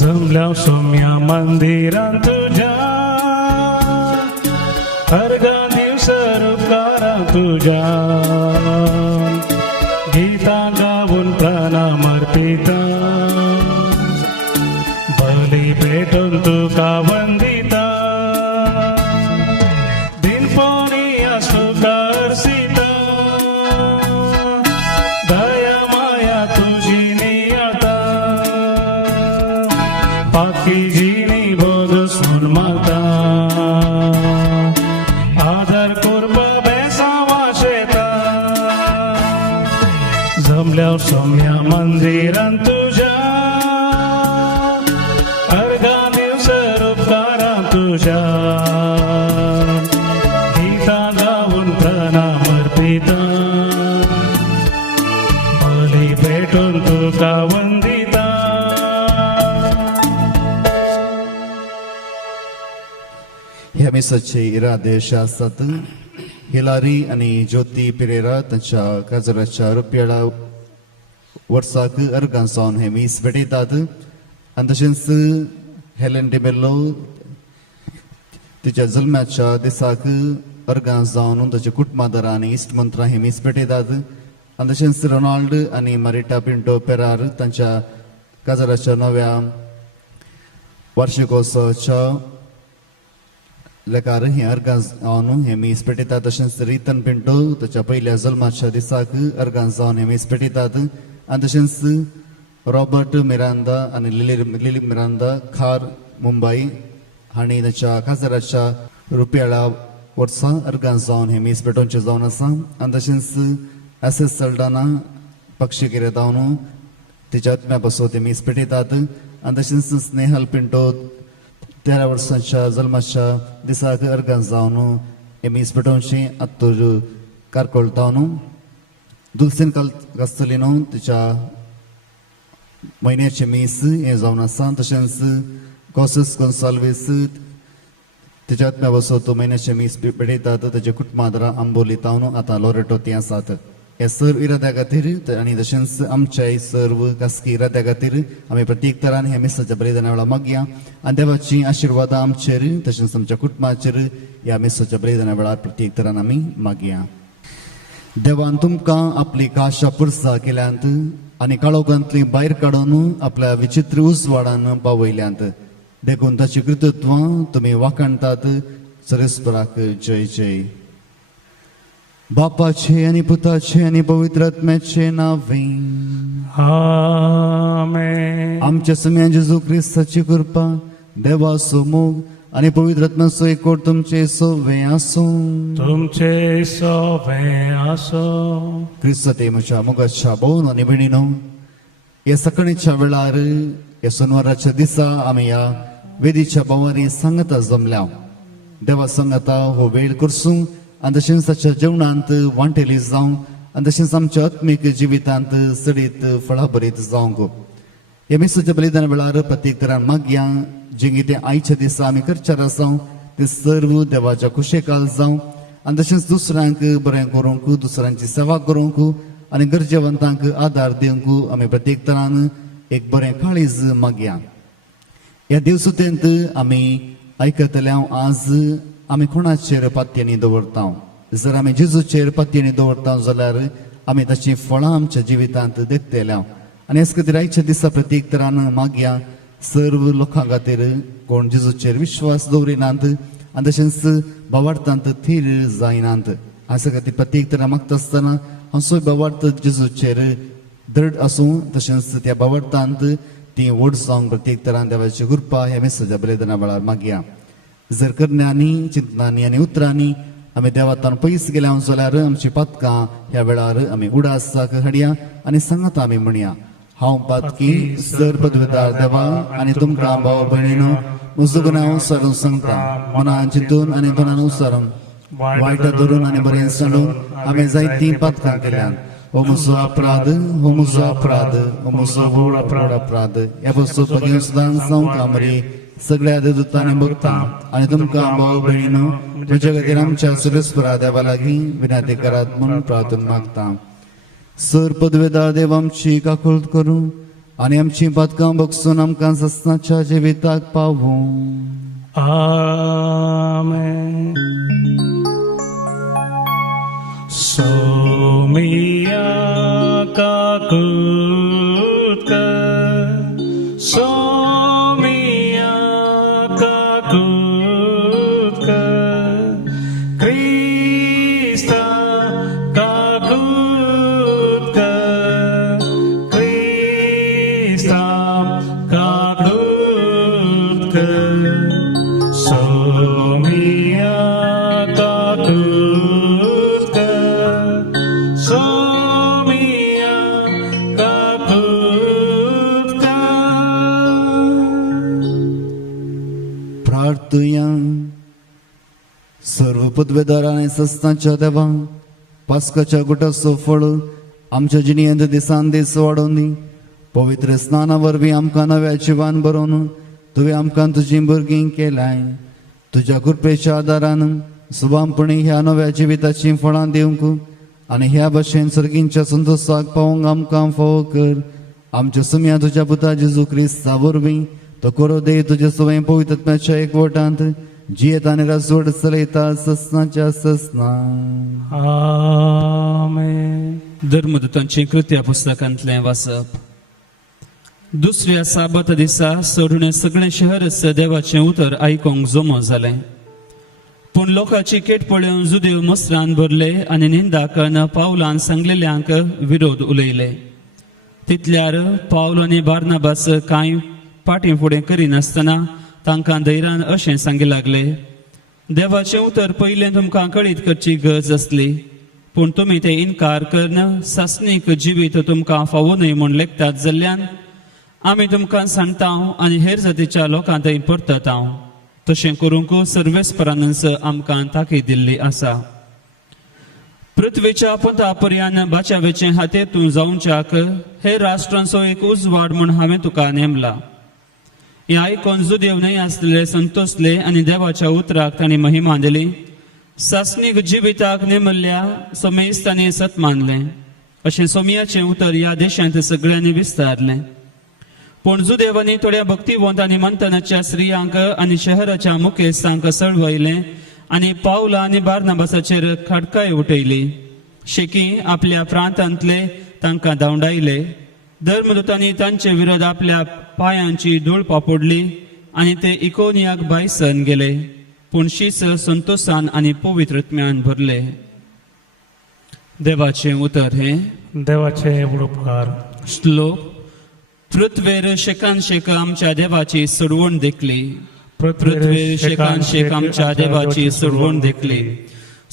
जमल्या सौम्या मंदिरात तुझ्या अर्धा दिवस रूपकारा तुझ्या गीता गाऊन प्राणामर्पिता बली भेटून तुका वंदिता दिनपोनी असू करसिता दया माया तुझी नियता पाकी जीनी बोध सुन माता आदर कुर्ब बेसावा शेता जमल्या सौम्या मंदिरात तुझ्या अर्धा दिवस रूपकारा तुझ्या गीता गाऊन प्राणामर्पिता बली भेटून तुका वंदिता. ह्या मिसाचे इरादे शास्त्रात हिलारी आणि ज्योती पेरेरा त्यांच्या काजराच्या रुपयाला वर्साक अर्गांसावन हे मीस भेटयतात आणि तशेंच हेलेन डेबेल्लो तिच्या जल्माच्या दिसाक अर्गां जावन ताच्या कुटुंबादारां आनी इश्टमंत्रां हे मीस भेटयतात आणि तशेंच रोनाल्ड आणि मारिटा पिंटो पेरार तांच्या काजराच्या नव्या वार्षिकोत्सवाच्या लेकार हे अर्गां जावन हे मीस पेटयतात. तशेंच रितन पिंटो ताच्या पयल्या जल्माच्या दिसाक अर्गां जावन हे मीस पेटयतात आणि तशेंच रॉबर्ट मिरांदा आणि लिली मिरांदा खार मुंबई हांणी ताच्या काजराच्या रुपयाला वर्सां अर्गां जावन हे मीस पेटोवचे जावन आसा. आणि तशेंच एस सल्डाना पक्षी किरेतावन तिच्या आत्म्या पासून ते मीस पेटयतात. आणि तशेंच स्नेहल पिंटो 13 वर्सांच्या जल्माच्या दिसाक अर्गां जावन हे मीस पेटोवची आत्तूर कारकोळतावन दुल्सेन कास्तलिनो तिच्या म्हयन्याचे मीस हे जावन आसा. तशेंच कॉसस गोन्साल्वीस तिच्या आत्म्या पासून तो म्हयन्याचे मीस पेटयतात. ताचे कुटुंबादारां आंबोली तावन आतां लोरेटो ती आसात. हे सर्व इराद्या खातीर आनी तशेंच आमच्या सर्व खासगी इराद्या खातीर आमी प्रत्येक तरान हे मिसाच्या बलिदाना वेळा मागया आनी देवाची आशिर्वादां आमचेर तशेंच आमच्या कुटुंबाचेर ह्या मिसाच्या बलिदाना वेळार प्रत्येक तरान आमी मागया. देवान तुमकां आपली काशा पुरसां केल्यांत आनी काळोखांतली भायर काडून आपल्या विचित्र उजवाडान पावयल्यांत देखून ताची कृतत्वां तुमी वाखाणटात. सरस्वराक जय जय. बापाचे आणि पुताचे आणि पवित्र आत्म्याचे नावें आमेन. आमच्या सम्या जेजू ख्रिस्ताची कृपा देवाचो मोग आणि पवित्र आत्म्याचो एकवट तुमचे सोवे आसो. तुमचे सोवे आसो. ख्रिस्त ते म्हज्या मोगाच्या भोवन आनी भयणीनो, ह्या सकाळीच्या वेळार ह्या सोनवाराच्या दिसा आमी ह्या वेदीच्या बोवारी सांगता जमल्या. देवा सांगता हो वेळ करसूं आनी तशेंच ताच्या जेवणांत वांटेली जावं आनी तशेंच आमच्या आत्मीक जिवितांत सडीत फळां भरीत जावंक. ह्या मिसाच्या बलिदाना वेळार प्रत्येक तरान मागया जें कितें आयच्या दिसा आमी करचार आसां ते सर्व देवाच्या कुशेकाल जावं आनी तशेंच दुसऱ्यांक बरें करूंक, दुसऱ्यांची सेवा करूंक आनी गरजेवंतांक आदार दिवंक आमी प्रत्येक तरान एक बरें काळीज मागया. ह्या दिवसुतेंत आमी आयकतल्या आज आमी कोणाचेर पातयेनी दवरता. जर आमी जेजूचेर पातयेनी दवरता जाल्यार आमी ताची फळां आमच्या जिवितांत देखतल्या. आनी हेच खातीर आयच्या दिसा प्रत्येक तरान मागया सर्व लोकां खातीर कोण जेजूचेर विश्वास दवरिनात आनी तशेंच भावार्थांत थीर जायनात. हाचे खातीर प्रत्येक तरान मागता आसतना हांव भावार्थ जेजूचेर दृढ आसूं तशेंच त्या भावार्थांत ती व्हड जावंक प्रत्येक तरान देवाची कृपा ह्या मिसाच्या बलिदाना वेळार मागया. जर करण्यांनी, चिंतनांनी आनी उतरांनी आमी देवातान पयस गेल्या जाल्यार आमची पातकां ह्या वेळार आमी उडासाक हाडया आनी सांगात आमी म्हणया. हांव पातकी सर पदवेदार देवा आनी तुमकां भाव भयणीनो म्हजो गुन्यांव सारून सांगता. मनान चिंतून आनी तोंडान उसारून वायटा धरून आनी बरें सांडून आमी जायतीं पातकां केल्यात. o muso अपराध ह्या पासून पगेन सुद्दां जावं कामरी सगळ्या दूतांनी भोगता आणि तुमकां भाव भयणीनो तुमच्या खातीर आमच्या सुरेस्परा देवा लागीं विनंती करात म्हणून प्रार्थना मागता. सर पदवेदार देव आमची काकुळट करूं आणि आमची पदकां बगसून आमकां सस्नाच्या जिविताक पावूं. Amen. Somia kakutka, Somia kakutka, Krista kakutka, Krista kakutka, Somia kakutka, Somia kakutka. प्रार्थुया. सर्व पदवेदारांनी सस्तांच्या देवा पास्काच्या गुटाचो फळ आमच्या जिणेंत दिसान दीस वाडोवन दी. पवित्र स्नाना वरवीं आमकां नव्या जिवान भरोवन तुवें आमकां तुजीं भुरगीं केलाय. तुज्या कृपेच्या आदारान सुवामपणी ह्या नव्या जिविताचीं फळां दिवंक आनी ह्या भाशेन सर्गींच्या संतोशाक पावोवंक आमकां फावो कर. आमच्या सुम्या तुज्या पुता जेजू क्रिस्ता वरवीं तो कोरो दे तुजे सवय पवित्रत्म्याच्या एकवटांत जियेत आनी राजवट चलयता सस्नाच्या सस्ना. Amen. धर्मदूतांची कृत्या पुस्तकांतलें वाचप. दुसऱ्या साबत दिसा सोडून सगळे शहर देवाचें उतर आयकोंक जमो जालें. पूण लोकांची केट पळोवन जुदेव मस्रान भरले आनी निंदा करून पावलान सांगलेल्यांक विरोध उलयले. तितल्यार पावल आनी बार्नाबास कांय फाटीं फुडें करिनासतना तांकां धैर्यान अशें सांगूंक लागले, देवाचें उतर पयलें तुमकां कळीत करची गरज आसली. पूण तुमी तें इन्कार करून सासणीक जिवीत तुमकां फावो न्हय म्हूण लेखतात जाल्ल्यान आमी तुमकां सांगता आनी हेर जातीच्या लोकां थंय परतत. तशें करूंक सर्वेस्परानच आमकां ताकीद दिल्ली आसा. पृथ्वीच्या पंथा पर्यान बाच्यावेचे हातेंतूं जावच्याक हे राष्ट्रांचो एक उजवाड म्हूण हांवें तुका नेमला. हें आयकोन जुदेव न्हय आसलेले संतोसले आनी देवाच्या उतराक तांणी महिमा दिली. सासणीक जिविताक नेमल्ल्या सोमेस तांणी सत मानलें. अशें सोमयाचें उतर ह्या देशांत सगळ्यांनी विस्तारलें. पूण जुदेवांनी थोड्या भक्तिवंत आनी मंथनाच्या स्त्रियांक आनी शहराच्या मुखेस्तांक सळवयलें आनी पावला आनी बार्नाबासाचेर खडकाय उठयली. शेकी आपल्या प्रांतांतले तांकां धांवडायले. धर्मदूतांनी तांचे विरोध आपल्या पांयांची धूळ पापडली आनी ते इकोनियाक भायसन गेले. पूण शीस संतोषान आनी पवित्रत्म्यान भरले. देवाचें उतर हे. देवाचे उपकार. श्लोक. पृथ्वेर शेकान शेक आमच्या देवाची सोडवण देखली. पृथ्वेर शेकान शेक आमच्या देवाची सोडवण देखली.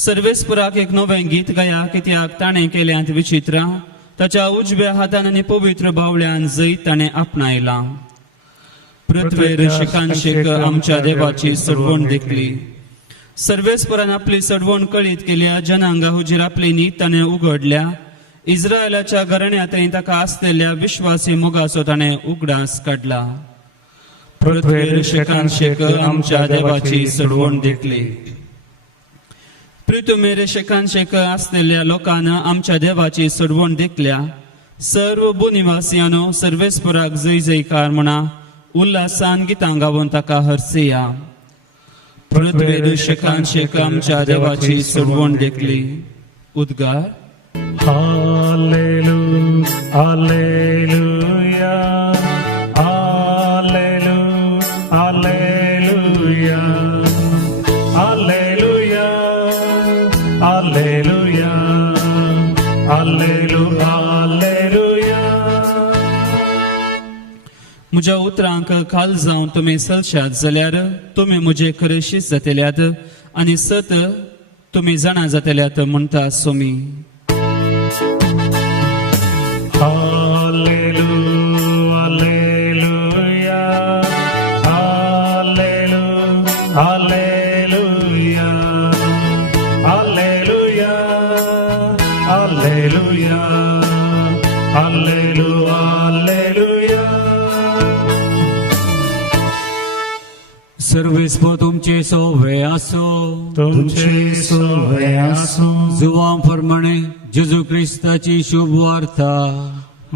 सर्वेस्पराक एक नवें गीत गाया, कित्याक ताणें केल्यांत विचित्र. ताच्या उजव्या हातान आनी पवित्र बावळ्यान जैत ताणें आपणायलां. पृथ्वेर शेकान शेक आमच्या देवाची सोडवण देखली. सर्वेस्परान आपली सोडवण कळीत केल्या. जनांगा हुजीर आपली नीत ताणें उगडल्या. इस्रायलाच्या घराण्यांतय ताका आसलेल्या विश्वासी मोगाचो ताणें उगडास काडला. पृथ्वेर शेकान शेक आमच्या देवाची सोडवण देखली. पृथ्वीर शेकान शेक आसलेल्या लोकांन आमच्या देवाची सोडवण देखल्या. सर्व भूनिवासियानो सर्वेस्पराक जय जयकार म्हणा. उल्हासान गितां गावून ताका हर्सिया. पृथ्वेर शेकान शेक आमच्या देवाची सोडवण देखली. उद्गार. Hallelujah, hallelujah, hallelujah, hallelujah, hallelujah, hallelujah, hallelujah, hallelujah. म्हज्या उतरांक खाल जावन तुमी सलशात जाल्यार तुमी म्हजे खरे शीस जातल्यात आनी सत तुमी जाणा जातल्यात म्हणटा सोमी. Hallelujah, hallelujah, hallelujah. Hallelujah hallelujah सर्वेस्प तुमचे सोवे असो तुमचे सोवे असो जुवां प्रमाणे जेजू क्रिस्ताची शुभ वार्ता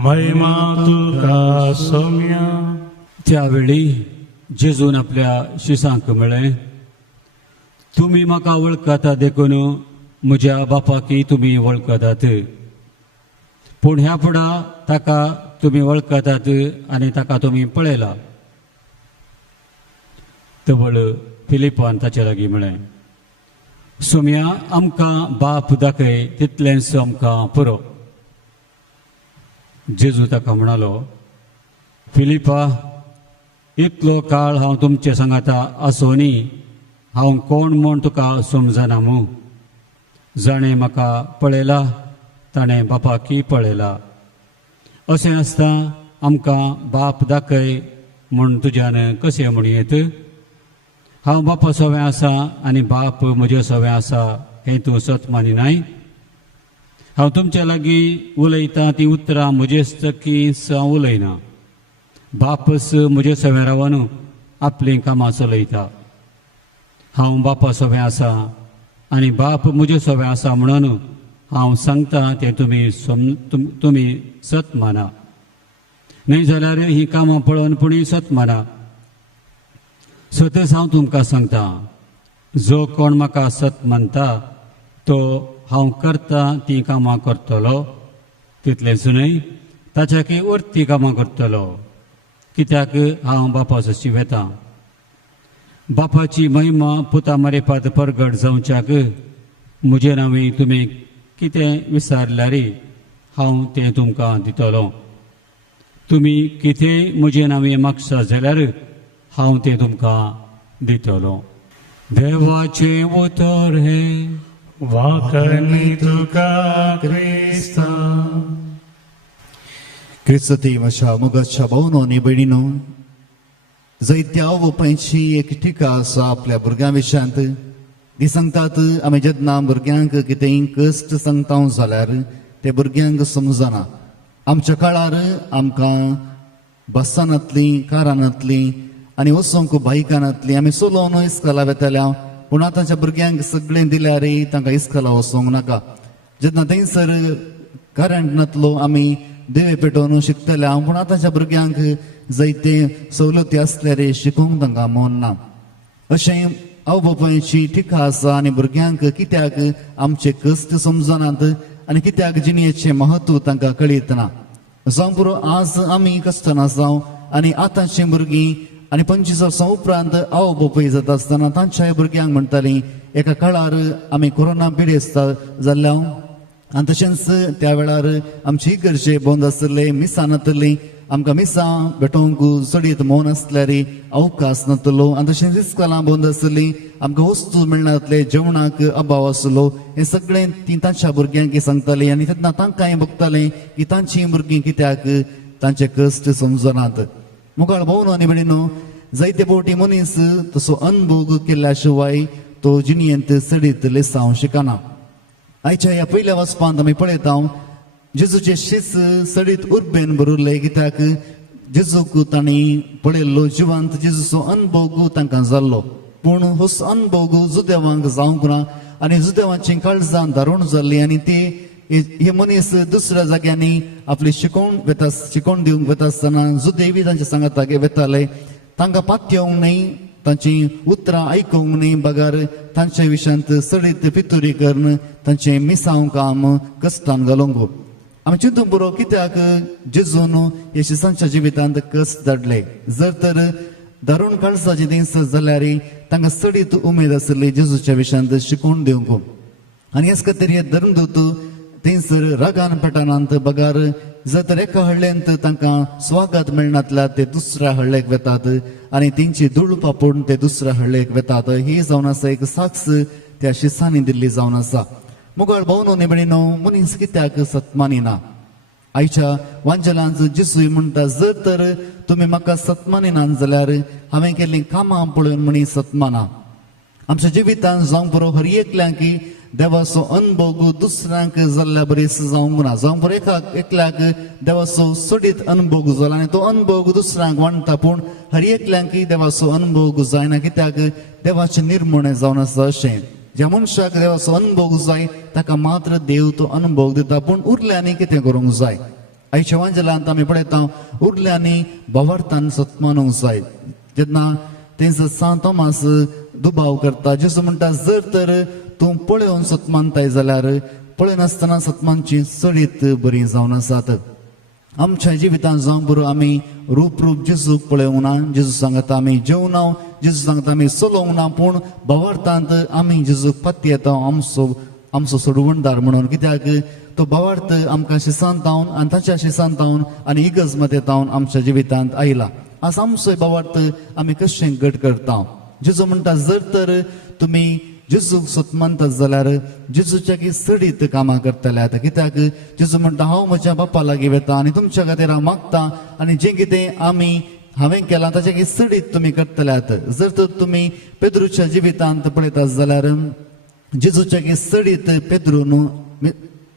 महिमा तुका सौम्या त्यावेळी जेजून आपल्या शिसांक म्हळें तुमी म्हाका वळखता देखून म्हज्या बापाकी तुमी वळखतात पूण ह्या फुडा ताका तुमी वळखतात आनी ताका तुमी पळयला तबळ फिलिपान ताचे लागीं म्हळें सोम्या आमकां बाप दाखय तितलेंच आमकां पुरो जेजू ताका म्हणालो फिलिपा इतलो काळ हांव तुमचे सांगाता आसोनी हांव कोण म्हूण तुका समजना मू जाणें म्हाका पळयला ताणें बापाकी पळयला अशें आसता आमकां बाप दाखय म्हूण तुज्यान कशें म्हणयेत हांव बापा सोवें आसा आनी बाप म्हजे सोवें आसा हें तूं सत मानिनाय हांव तुमच्या लागीं उलयतां ती उतरां म्हजेच हांव उलयना बापस म्हजे सोवें रावन आपलीं कामां चलयता हांव बापा सोवें आसा आनी बाप म्हजे सोवें आसा म्हणून हांव सांगता तें तुमी सत माना न्हय जाल्यार ही कामां पळोवन पुणी सत माना सतच हांव तुमकां सांगता जो कोण म्हाका सत मानता तो हांव करता ती कामां करतलो तितलेंच न्हय ताच्याकी उरती कामां करतलो कित्याक हांव बापाची वेतां बापाची महिमा पुता मरेपात परगट जावच्याक म्हजे नांवी तुमी कितें विचारल्यार हांव तें तुमकां दितलो तुमी कितें म्हजे नांवी मागसा जाल्यार हांव तें तुमकां दितलो देवाचें उतर हें वाकणी तुका क्रिस्ता क्रिस्ती म्हज्या मोगाच्या भावनो आनी भयणीनो जायत्या आवोपांची एक टिका आसा आपल्या भुरग्यां विशयांत ती सांगतात आमी जेन्ना भुरग्यांक कितेंय कश्ट सांगता जाल्यार ते भुरग्यांक समजना आमच्या काळार आमकां बसांतलीं कारांतलीं आनी वचोंक बायकांतलीं आमी चलोवन इस्कॉला वेताल्या पूण आतांच्या भुरग्यांक सगळें दिल्यार तांकां इस्कॉला वचोंक नाका जेन्ना थंयसर करंट नातलो आमी दिवे पेटोवन शिकतल्या पूण आतांच्या भुरग्यांक जायते सवलती आसल्यार शिकूंक तांकां मन ना अशें आवय बापायची टिका आसा आनी भुरग्यांक कित्याक आमचे कश्ट समजनात आनी कित्याक जिणेचें महत्व तांकां कळीत ना जावं पुरो आज आमी कश्टान जावं आनी आतांची भुरगीं आनी 25 वर्सां उपरांत आवय बापूय जाता आसतना तांच्या भुरग्यांक म्हणटालीं एका काळार आमी कोरोना पिडेस्त जाल्ल्या आनी तशेंच त्या वेळार आमची इगर्जे बंद आसले मिसां नातलीं आमकां मिसां भेटोवंक चडीत मौन आसल्यार अवकाश नातलो आनी तशेंच इस्कॉलां बंद आसलीं आमकां वस्तू मेळनातले जेवणाक अभाव आसलो हें सगळें ती तांच्या भुरग्यांक सांगतालीं आनी तेन्ना तांकांय बगतालें की तांचीं भुरगीं कित्याक तांचे कश्ट समजनात मुखार भोवनो आनी भयणीनो जायते फावटी मनीस तसो अनुभव केल्ल्या शिवाय तो जिणेंत चडीत लेसांव शिकना आयच्या ह्या पयल्या वचपांत आमी पळयता जेजूचे शीस सडीत उर्बेन बरोवले कित्याक जेजूक तांणी पळयल्लो जिवांत जेजूचो अनुभव तांकां जाल्लो पूण हो अनुभव जुदेवांक जावंक ना आनी जुदेवांची काळजां दारूण जाल्ली आनी ती हे मनीस दुसऱ्या जाग्यांनी आपली शिकोवन दिवंक वता आसतना जुदेवी तांच्या सांगाताक वेताले तांकां पातयेवंक न्हय तांची उतरां आयकूंक न्हय बगार तांच्या विशयांत सडीत पितुरी करून तांचें मिसांव काम कश्टान घालूंक आमी चिंतूंक बरो कित्याक जेजून येशूसांच्या जिवितांत कश्ट धाडले जर तर दारूण काळजाचे दीस जाल्यार तांकां सडीत उमेद आसली जेजूच्या विशयांत शिकोवन दिवंक आनी हेच खातीर हे धर्मदूत थंयसर रागान पेटानांत बगार जर तर एका हळ्ळेंत तांकां स्वागत मेळनातल्या ते दुसऱ्या हळ्ळेक वेतात आनी तेंची धूळ पापून ते दुसऱ्या हळ्ळेक वेतात ही जावन आसा एक साक्ष त्या शिसांनी दिल्ली जावन आसा मुगाळ भोवनो न्ही भयणीनो मनीस कित्याक सतमानिना आयच्या वांजलांत जिसूय म्हणटा जर तर तुमी म्हाका सतमानिनात जाल्यार हांवें केल्लीं कामां पळोवन मनीस सतमाना आमच्या जिवितांत जावंक बरो हर एकल्यांक देवाचो अनुभव दुसऱ्यांक जाल्ल्या बरेच जावंक ना. जावं बरें एकल्याक देवाचो सोडीत अनुभव जाला आनी तो अनुभव दुसऱ्यांक वांटता, पूण हर एकल्यांक देवाचो अनुभव जायना, कित्याक देवाचें निर्मणे जावन आसा अशें. ज्या मनशाक देवाचो अनुभव जाय ताका मात्र देव तो अनुभव दिता, पूण उरल्यांनी कितें करूंक जाय. आयच्या वांजलांत आमी पळयता उरल्यांनी भावार्थान सत्मानूंक जाय. जेन्ना तेंचो सांत तोमास दुबाव करता, जेजू म्हणटा जर तर तूं पळोवन सत्मानताय जाल्यार पळयनासतना सत्मानची सडीत बरी जावन आसात. आमच्या जिवितांत जावं बरो आमी रूप जेजूक पळोवंक ना. जेजू सांगता आमी जेवंक ना, जेजू सांगता आमी चलोवंक ना, पूण भावार्थांत आमी जेजूक पाती येता आमचो सोडवणदार म्हणून. कित्याक तो भावार्थ आमकां शिसांतावन आनी ताच्या शिसांतावन आनी इगजमतेतावन आमच्या जिवितांत आयला. आज आमचो भावार्थ आमी कशें घट करता. जेजू म्हणटा जर तर तुमी जेजूक सत्मानतात जाल्यार जेजूच्या की सडीत कामां करतल्यात. कित्याक जेजू म्हणटा हांव म्हज्या बापा लागीं वेता आनी तुमच्या खातीर हांव मागता, आनी जें कितें हांवें केलां ताच्या की सडीत तुमी करतल्यात. जर तर तुमी पेद्रूच्या जिवितांत पळयतात जाल्यार जेजूच्या की सडीत पेद्रून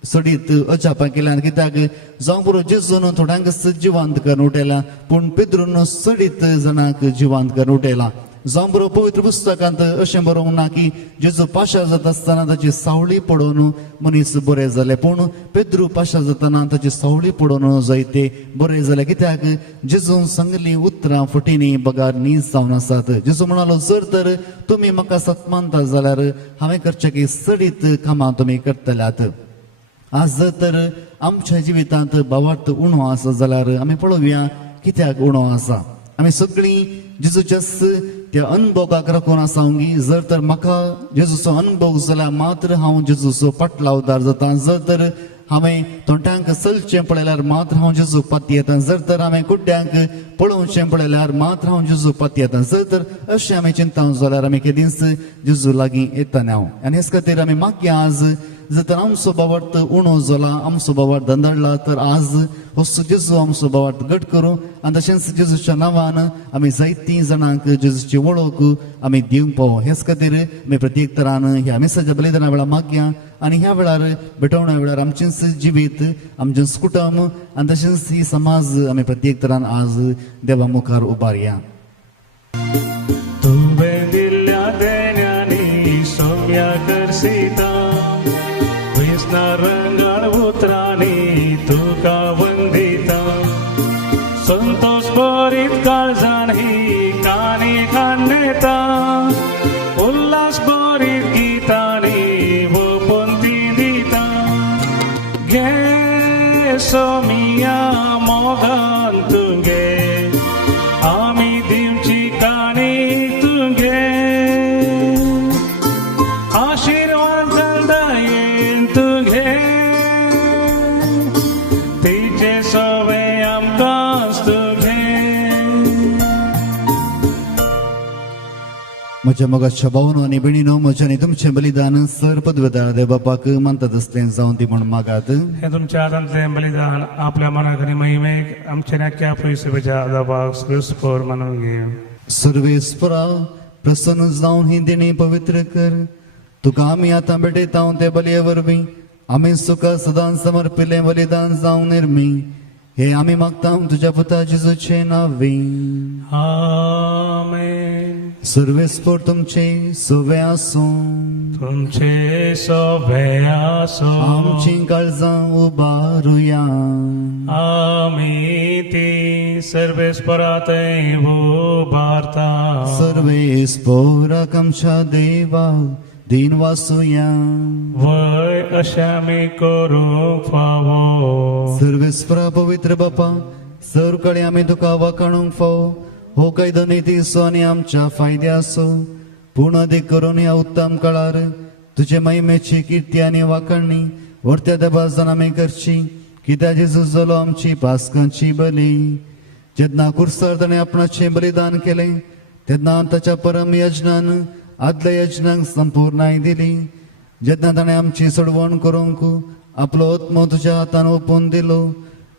सडीत अजापां केल्यान. कित्याक जावं बरो जेजून थोड्यांक जिवांत करून उठयला, पूण पेद्रून सडीत जाणांक जिवांत करून उठयला. जावं बरो पवित्र पुस्तकांत अशें बरोवंक ना की जेजू पाशा जाता आसतना ताची सावळी पडोवन मनीस बरें जाले, पूण पेद्रू पाशा जातना ताची सावळी पडोवन जायते बरें जाले. कित्याक जेजून सांगली उतरां फटींनी बगार नीज जावन आसात. जेजू म्हणालो जर तर तुमी म्हाका सत्मानतात जाल्यार हांवें करचें की सडीत कामां तुमी करतल्यात. आज जर तर आमच्या जिवितांत भावार्थ उणो आसा जाल्यार आमी पळोवया कित्याक उणो आसा. आमी सगळीं जेजूच्याच त्या अनुभवाक राखून आसांगी. जर तर म्हाका जेजूचो अनुभव जाल्यार मात्र हांव जेजूचो पाटलावदार जाता. जर तर हांवें तोंडांक चलचें पळयल्यार मात्र हांव जेजूक पाती येता. जर तर हांवें कुड्ड्यांक पळोवचें पळयल्यार मात्र हांव जेजूक पाती येता. जर तर अशें आमी चिंता जाल्यार आमी केदींच जेजू लागीं येता ना. आनी हेच खातीर आमी मागया आज जर तर आमचो भावार्थ उणो जाला, आमचो भावार्थ दंदाडला, तर आज हो जेजू आमचो भावार्थ घट करूं. आनी तशेंच जेजूच्या नांवान आमी जायतीं जाणांक जेजूची वळख आमी दिवंक पावो. हेच खातीर आमी प्रत्येक तरान ह्या मेसाच्या बलिदाना वेळार मागया. आनी ह्या वेळार भेटवण्या वेळार आमचेंच जिवीत, आमचेंच कुटुंब आनी तशेंच ही समाज आमी प्रत्येक तरान आज देवा मुखार उबारया. तुवें दिल्ल्या देण्यांनी सौम्या करसिता, रंगळ उतरांनी तुका वंदिता. संतोष भरीत काळजाण ही कानी खान्नेता, उल्हास भरीत गितांनी वपंती दिता. घे सोमिया मोगान तुगे, आमी दिवची काणी तुगे. आशीर्वाद दयेन तुगे, तेजे सवे आमकांच तुगे. म्हज्या मोगाच्या भावनो आनी भयणीनो, म्हजें आनी तुमचें बलिदान सर पदवेदार देव बापाक मानतात असलें जावन ती म्हण मागात. हे तुमच्या आदांतलें बलिदान आपल्या मनाक आनी महिमेक आमच्या नाक्या पयसुबेच्या देवाक सर्वेस्पर मानून घे. सर्वेस्परा प्रसन्न जावन ही देणी पवित्र कर. तुका आमी आतां भेटयता ते बलये वरवीं आमी सुका सदां समर्पिल्लें बलिदान जावन निर्मी. हे आमी मागता तुज्या पुता जेजूचे नांवी. आमेन. सर्वेस्पर तुमचे सवे आसूं, तुमचे सवे आसूं, आमचीं काळजां उबारुया. आमी ती सर्वेस्परातय उबारता. सर्वेस्पराक आमच्या देवा दिन वासुया. वय अशें आमी करूंक फावो. सर्वेस्परा पवित्र बापा, सर कडे आमी तुका वाखाणूंक फावो. हो कायदो नितीसो आनी आमच्या फायद्याचो, पूण अदीक करून ह्या उत्तम काळार तुजे महिमेची किर्ती आनी वाखाणणी व्हरत्या देवाजान आमी करची. कित्याक जेजू जालो आमची पासकांची बली. जेन्ना कुर्सार ताणें आपणाचें बलिदान केलें, तेन्ना ताच्या परम यजनान आदल्या यजनाक संपूर्णाय दिली. जेन्ना ताणें आमची सोडवण करूंक आपलो आत्मो तुज्या हातान ओपून दिलो,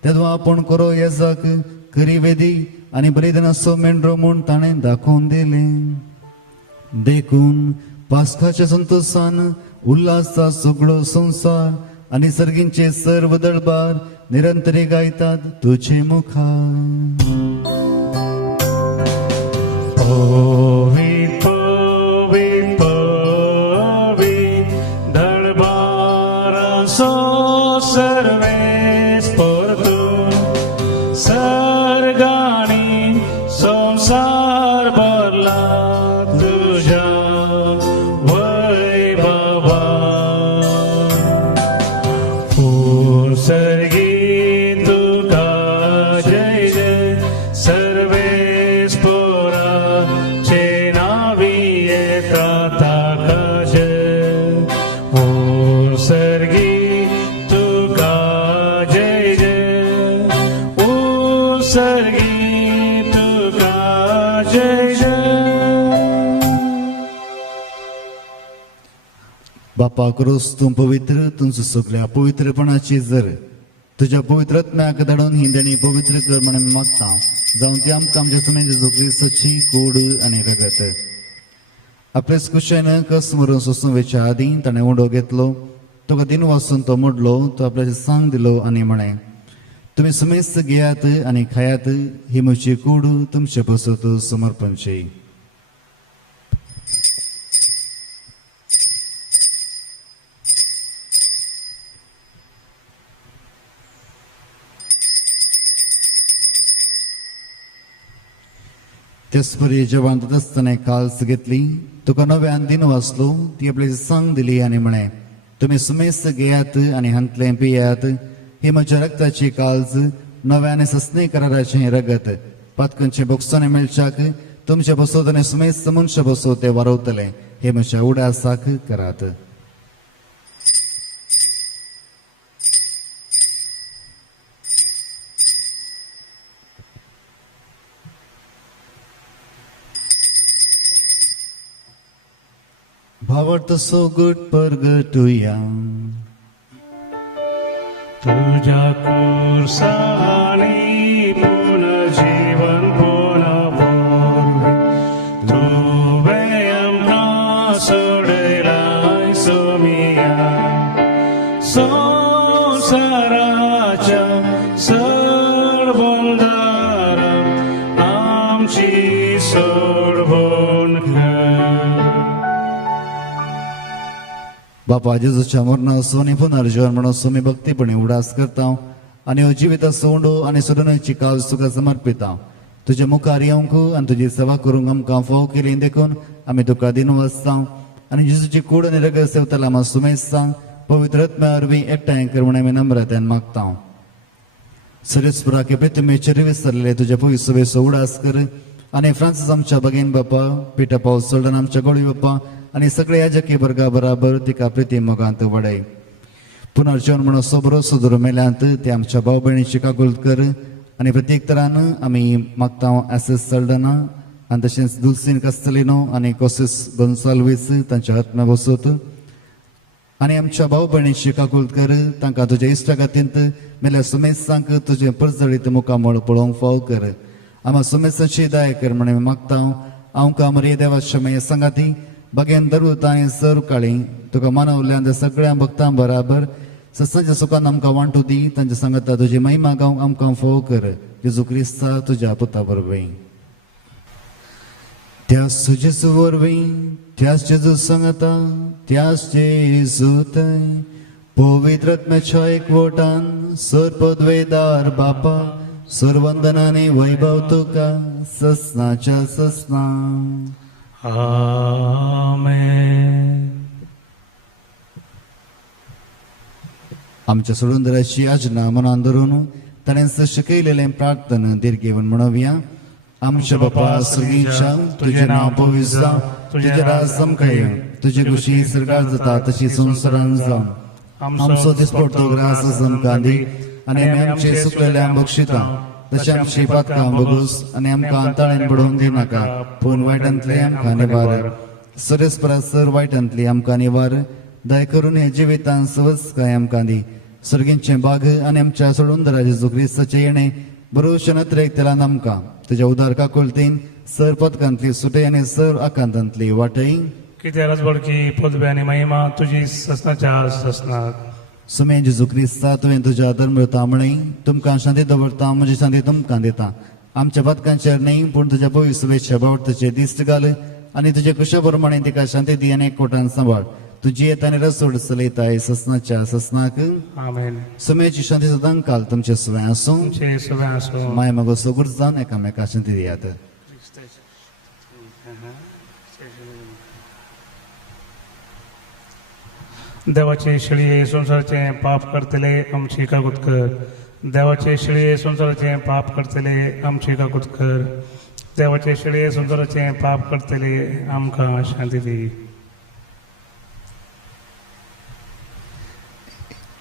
तेन्ना आपूण करो येजाक खरी वेदी आनी बलिदानाचो मेंढरो म्हूण ताणें दाखोवन दिलें. देखून पासकाच्या संतोशान उल्हासा सगळो संसार आणि सर्गींचे सर्व दळबार निरंतरी गायतात तुझे मुखार. Povit, povit, povit, darbara so Sarves परतून सर्गाणी संसार भरला तुझ्या वैभवा. सर्गी तुका जय जय सर्वेस पोराचे नावी येतात आकाशे. सर्गी तुका जय जय, सर्गी तुका जय जय. बापा क्रोस तूं पवित्र, तुमचं सगळ्या पवित्रपणाची जर तुझ्या पवित्रत्म्याक धाडून ही देणी पवित्र कर म्हणून मी मागता. जाऊन ती आमकां आमच्या सुमेन जेजू क्रिस्ताची कूड आनी रगत आपल्या कुशेन कस मरून सोसून वेच्या आदी ताणें उंडो घेतलो, तुका दिन वाचून तो मोडलो, तो आपल्याचे सांग दिलो आनी म्हणे, तुम्ही सुमेस्त घेयात आनी खायात, ही म्हजी कूड तुमचे पसत समर्पणची. तेचपरी जेवण जात आसतना काल्स घेतली, तुका नव्यान दिन वाचलो, ती आपल्याची सांग दिली आनी म्हणे, तुम्ही सुमेस्त घेयात आनी हांतले पियात, ही म्हज्या रक्ताची काल्ज नव्याने सस्ने कराराचे रगत. पातकांचे बोगसाने मेळच्याक तुमचे बसोत आनी सुमेस्त मनशां बसोत ते वारवतले, हे म्हज्या उडासाक करात. भावार्थ सोगट परगटुया. तुझ्या कुर्सानी पुनर्जीवन पुनर्पूर्वी तुवे आमकां सोडलाय सोमिया. संसाराच्या सरबंदारां आमची सोडवण कर. बापा जेजूच्या मरणा असो आनी पुनर्जीवन म्हणून असो मी भक्तीपणे उडास करता आनी हो जिवित सोडो आनी सोडूनची काल तुका समर्पिता. तुझ्या मुखार येवंक आनी तुजी सेवा करूंक आमकां फोव केली देखून आमी तुका दिन वाचता आनी जेजूची कूड आनी रगत सेवतला आमी सुमेस्ता पवित्र आत्म्या वरवीं एकठांय कर म्हणून आमी नम्रतायेन मागता. सरेस्पुराके प्रितमेचेर विसरलेले तुझ्या पवित्र सभेचो उडास कर आनी फ्रांसीस आमच्या भगेन बापा, पिटा पावस सोल्डन आमच्या गोळी बापा आनी सगळे याजकी वर्गा बराबर तिका प्रिती मोगांत वडय. पुनर्जीवन म्हणून सोबरो सुदरो मेल्यांत ते आमच्या भाव भयणीची काकुलत कर आनी प्रत्येक तरान आमी मागता एसेस सल्डना आनी तशेंच दुलसीन कस्तलिनो आनी कोसिस गोन्साल्वीस तांच्या आत्म्या बसोत आनी आमच्या भाव भयणीची काकुलत कर. तांकां तुज्या इश्टागतींत मेल्या सुमेसांक तुजें परजळीत मुखामळ पळोवंक फाव कर. आम्हा सुमेसाची दाय कर म्हणून मागता. आमकां मरे देवाच्या मेय सांगाती बगेन दरुता आनी सर्व काळी तुका मानवल्यान सगळ्या भक्तां बराबर सत्साच्या सुखान आमकां वांटू दी. तांच्या सांगता तुजी महिमा गावंक आमकां फोव कर. जेजू क्रिस्ता तुज्या पुता वरवीं. त्याच जेजू वरवीं, त्याच जेजू सांगता, त्याच जेजू थंय पवित्र आत्म्याच्या एकवटान सर्पद्वेदार बापा सर्वंदनाने वैभव तुका ससनाच्या ससना. आमेन. आमच्या सोडूंदराची आजना मनान धरून ताणें शिकयलेलें प्रार्थना दिर्घेवन म्हणोवया. आमच्या बापा सर्गीच्या तुझें नांव पवित्र जावं, तुजें राज समकाय, तुजी खुशी सरकार जाता तशी संवसारान जावं. आमचो दिसपडटो ग्रास आमकां दी आनी आमी आमचे सुकलेल्यांक बक्षिता तशें आमची पातकां बगूस आनी आमकां ताळेन पडोवन दिनाका, पूण वायटांतले आमकां निवार. सरेस्परासर वायटांतली आमकां निवार. दय करून हे जिवितांत सवस्काय आमकां दी. सर्गींचे बाग आनी आमच्या सोडूंदरा जेजू क्रिस्ताचे येणे बरोवचे नत्रेक तेलान आमकां तुज्या उदार काकुलतीन सर पदकांतली सुटय आनी सर आकांतांतली वाटय. किती राजबडकी पदवी आणि महिमा तुझी ससनाच्या ससनाक सुमे जेजू क्रिस्ता तुवें तुज्या धर्मृतामणी तुमकां शांती दवरता म्हजी शांती तुमकां दिता आमच्या बदकांचेर न्ही पूण तुज्या पवित्र बावटचे दिश्ट घाल आनी तुजे कुशा प्रमाणे तिका शांती दी आनी एकवटान सांबाळ तुजी येत आनी रसोड चलयताय ससनाच्या ससनाक आमेन सुमेची शांती सदां काल तुमचे सुवें आसूं तुमचे सगळें आसूं माय मगो सगुर जावन एकामेका शांती दियात देवाचे शिळये संसाराचे पाप करतले आमची कागुत कर देवाचे शिळये संसाराचे पाप करतले आमची कागुत कर देवाचे शिळये संसाराचे पाप करतले आमकां शांती दी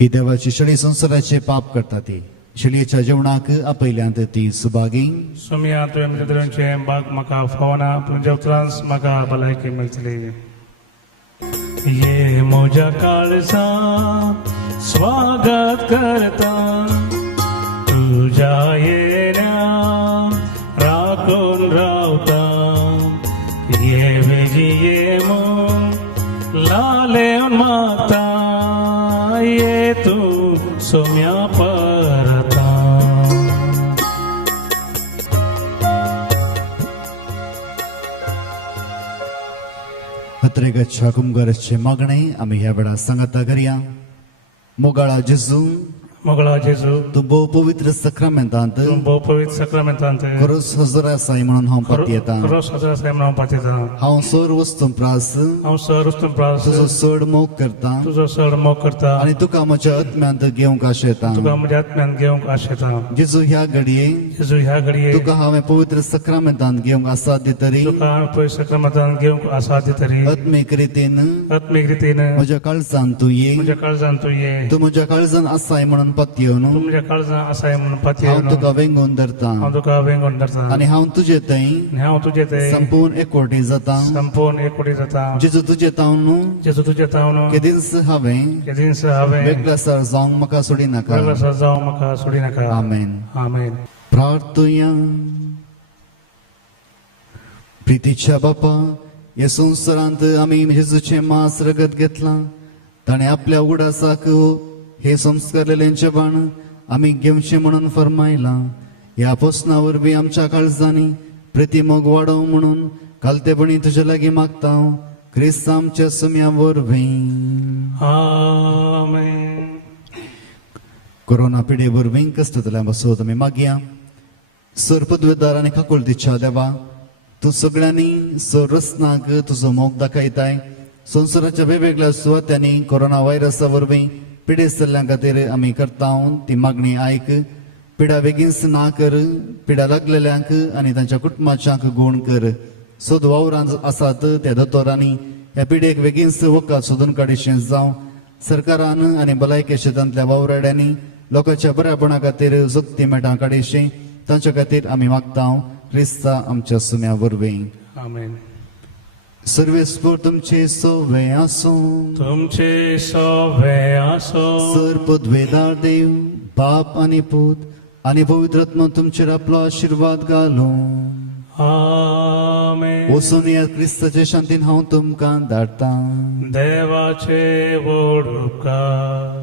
ही देवाची शिळी संसाराचे पाप करता ती शिळयेच्या जेवणाक आपयल्यांत ती सुभागी सुमिया तुवें म्हज्या देवांचे बाग म्हाका फावना पूण जेवत्रांस म्हाका भलायकी मेळटली ये म्हज्या काळजा स्वागत करता तुझ्या येण्या राखून रावता ये वेजी ये मग लालेवन मागता ये तू सोम्या परता पत्रेगच्छा कुंगरचे मागणे आम्ही ह्या वेळा सांगता करूया मोगाळा जेजू मोगळा जेजू तू भोव पवित्र सक्रमेंतांत तूं भोव पवित्र सक्रामेंतांत खरोच हजर आसाय म्हणून हांव पाती येता खरोच हजर आसाय म्हणून हांव पातयता हांव सर वस्तू प्रास हांव सर वस्तू प्रास तुजो चड मोग करता तुजो चड मोग करता आनी तुका म्हज्या आत्म्यांत घेवंक आशेता तुका म्हज्या आत्म्यान घेवंक आशेता जेजू ह्या घडये जेजू ह्या घडये तुका हांवें पवित्र सक्रमेंतांत घेवंक आसात दितरी तुका हांवें पवित्र सक्रामेंतांत घेवंक आसा दितरी आत्मीक रितीन आत्मीक रितीन म्हज्या काळजान तूं ये म्हज्या काळजान तूं ये तूं म्हज्या काळजान आसाय म्हणून पातयेवन तूं म्हज्या काळजान आसाय म्हणून हांव पातयेवन तुका वेंगून धरता हांव तुका वेंगोन धरता आनी हांव तुजे थंय आनी हांव तुजे ते संपूर्ण एकवटी जाता संपूर्ण एकवटी जाता जेजू तुजे तावन जेजू तुजे तावन केदीस हांवें केदीस हांवें वेगळासार जावंक म्हाका सोडी नाका वेगळो जावं म्हाका सोडी नाका आमेन आमेन प्रार्थुया प्रितीच्या बापा ह्या संवसारांत आमी जेजूचे मास रगत घेतला ताणें आपल्या उडासाक हे संस्कार लेलेंचे बाण आमी घेवचे म्हणून फरमायला ह्या पोसना वरवीं आमच्या काळजांनी प्रतिमोग वाडोव म्हणून कालतेपणी तुजे लागीं मागता क्रिस्त आमच्या सुम्या वरवीं आमेन कोरोना पिडे वरवीं कश्टतल्या बसोत आमी मागया सर पदवेदार आनी काकुळतीच्या देवा तूं सगळ्यांनी सर रस्नाक तुजो मोग दाखयताय संवसाराच्या वेगवेगळ्या सुवात्यांनी कोरोना व्हायरसा वरवीं पिडे चल्ल्यां खातीर आमी करता ती मागणी आयक पिडा बेगीनच ना कर पिडा लागलेल्यांक आनी तांच्या कुटुंबाच्यांक गूण कर सोद वावरांत आसात त्या दोतोरांनी ह्या पिडेक बेगीनच वखद सोदून काडीशें जावं सरकारान आनी भलायकी क्षेत्रांतल्या वावराड्यांनी लोकांच्या बऱ्यापणा खातीर जुक्ती मेटां काडीशें तांच्या खातीर आमी मागता क्रिस्ता आमच्या सुम्या वरवीं आमेन सर्वेस्पर तुमचे सोवे आसूं तुमचे सवे असो सर पदवेदार देव बाप आनी पूत आनी पवित्रत्म तुमचेर आपलो आशिर्वाद घालूं आमेन वचून ह्या क्रिस्ताचे शांतीन हांव तुमकां धाडटा देवाचे व्हड उपकार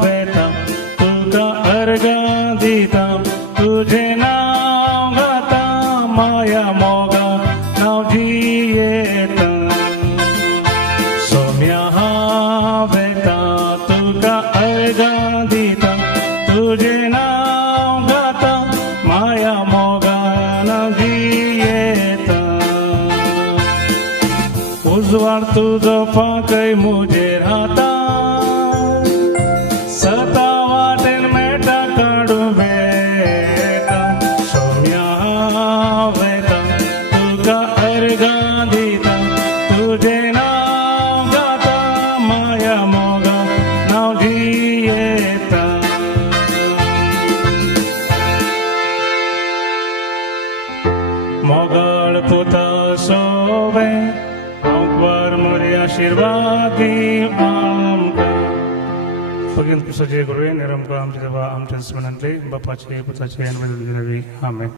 वेता तुका अर्गा दिता तुझे नाव गाता माया मोगा नाव जियेता सोम्या वेता तुका अर्गा दिता तुझे नाव गाता माया मोगा नाव जियेता उजवाड तुझो पाकय मुजेर हाता सता वाटेल मेटा काढू बेटा सोम्या वेता तुका अर्गा दिता तुझे नाव गाता माया मोगा नाव जियेता मोगळ पुता सोवे हांव वर मोरया आशीर्वाद दी आमकां बगीन पुसाचे गुरुवे निरमकां आमचे देवा आमचे विनंती बापाचे पुताचे आनी वेगवेगळे आमेन